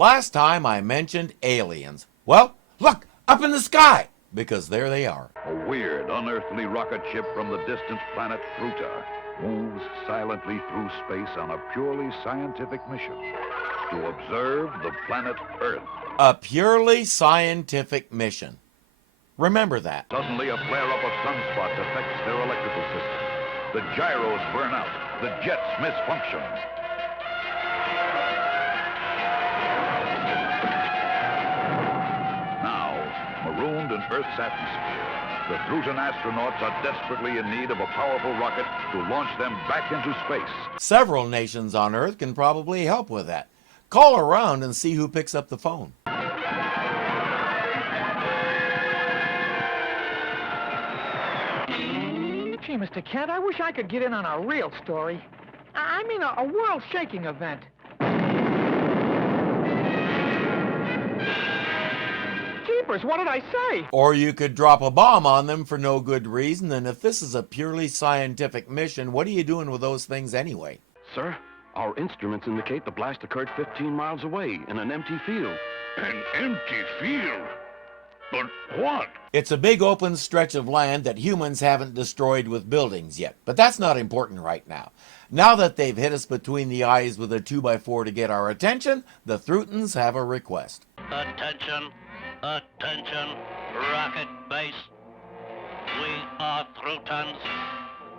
Last time I mentioned aliens. Well, look, up in the sky, because there they are. A weird, unearthly rocket ship from the distant planet Thrutan moves silently through space on a purely scientific mission to observe the planet Earth. A purely scientific mission. Remember that. Suddenly, a flare-up of sunspots affects their electrical system. The gyros burn out. The jets misfunction. Now, marooned in Earth's atmosphere, the Thrutan astronauts are desperately in need of a powerful rocket to launch them back into space. Several nations on Earth can probably help with that. Call around and see who picks up the phone. Gee, Mr. Kent, I wish I could get in on a real story. I mean, a world-shaking event. Jeepers, what did I say? Or you could drop a bomb on them for no good reason, and if this is a purely scientific mission, what are you doing with those things anyway? Sir, our instruments indicate the blast occurred 15 miles away in an empty field. An empty field? But what? It's a big open stretch of land that humans haven't destroyed with buildings yet, but that's not important right now. Now that they've hit us between the eyes with a 2x4 to get our attention, the Thrutans have a request. Attention, attention, rocket base. We are Thrutans.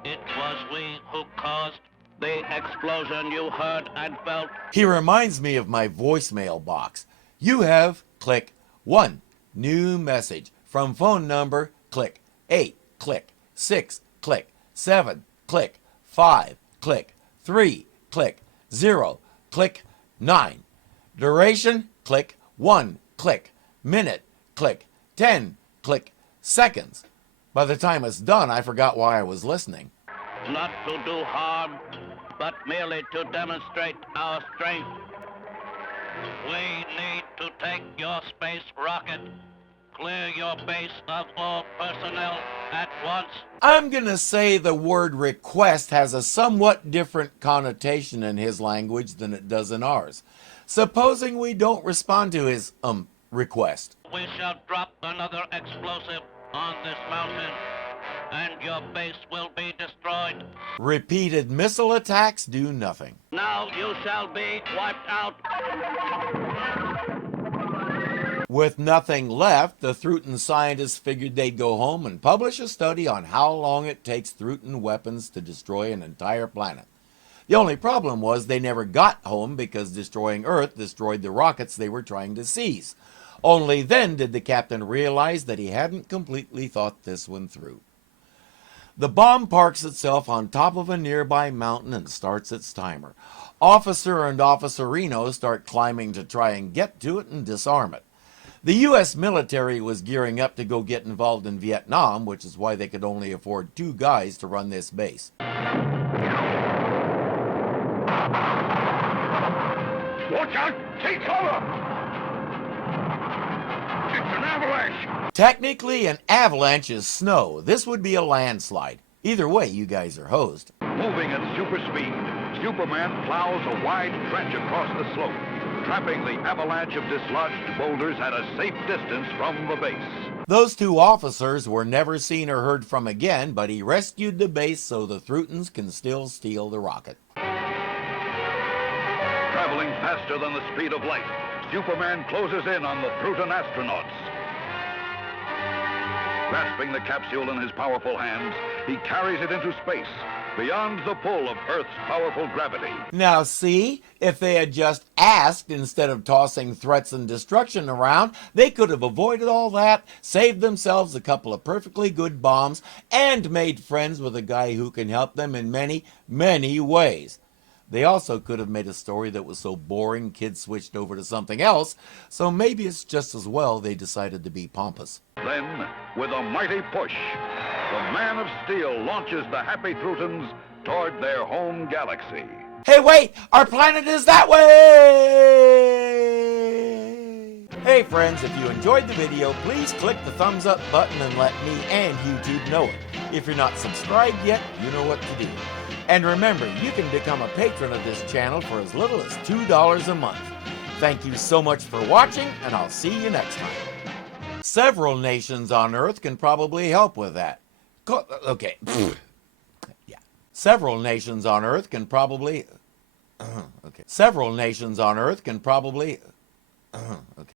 It was we who caused the explosion you heard and felt. He reminds me of my voicemail box. You have, click, 1. New message from phone number, click 8, click 6, click 7, click 5, click 3, click 0, click 9. Duration, click 1, click minute, click 10, click seconds. By the time it's done, I forgot why I was listening. Not to do harm, but merely to demonstrate our strength. We need to take your space rocket. Clear your base of all personnel at once. I'm gonna say the word request has a somewhat different connotation in his language than it does in ours. Supposing we don't respond to his, request. We shall drop another explosive on this mountain, and your base will be destroyed. Repeated missile attacks do nothing. Now you shall be wiped out. With nothing left, the Thrutan scientists figured they'd go home and publish a study on how long it takes Thrutan weapons to destroy an entire planet. The only problem was they never got home because destroying Earth destroyed the rockets they were trying to seize. Only then did the captain realize that he hadn't completely thought this one through. The bomb parks itself on top of a nearby mountain and starts its timer. Officer and officerino start climbing to try and get to it and disarm it. The U.S. military was gearing up to go get involved in Vietnam, which is why they could only afford 2 guys to run this base. Watch out! Take cover! It's an avalanche! Technically, an avalanche is snow. This would be a landslide. Either way, you guys are hosed. Moving at super speed, Superman plows a wide trench across the slope, trapping the avalanche of dislodged boulders at a safe distance from the base. Those 2 officers were never seen or heard from again, but he rescued the base so the Thrutans can still steal the rocket. Traveling faster than the speed of light, Superman closes in on the Thrutan astronauts. Grasping the capsule in his powerful hands, he carries it into space, beyond the pull of Earth's powerful gravity. Now see, if they had just asked instead of tossing threats and destruction around, they could have avoided all that, saved themselves a couple of perfectly good bombs, and made friends with a guy who can help them in many, many ways. They also could have made a story that was so boring kids switched over to something else, so maybe it's just as well they decided to be pompous. Then, with a mighty push, the Man of Steel launches the happy Thrutans toward their home galaxy. Hey, wait! Our planet is that way! Hey friends, if you enjoyed the video, please click the thumbs up button and let me and YouTube know it. If you're not subscribed yet, you know what to do. And remember, you can become a patron of this channel for as little as $2 a month. Thank you so much for watching, and I'll see you next time. Several nations on Earth can probably help with that. Okay. Yeah. Several nations on Earth can probably... Okay. Several nations on Earth can probably... Okay.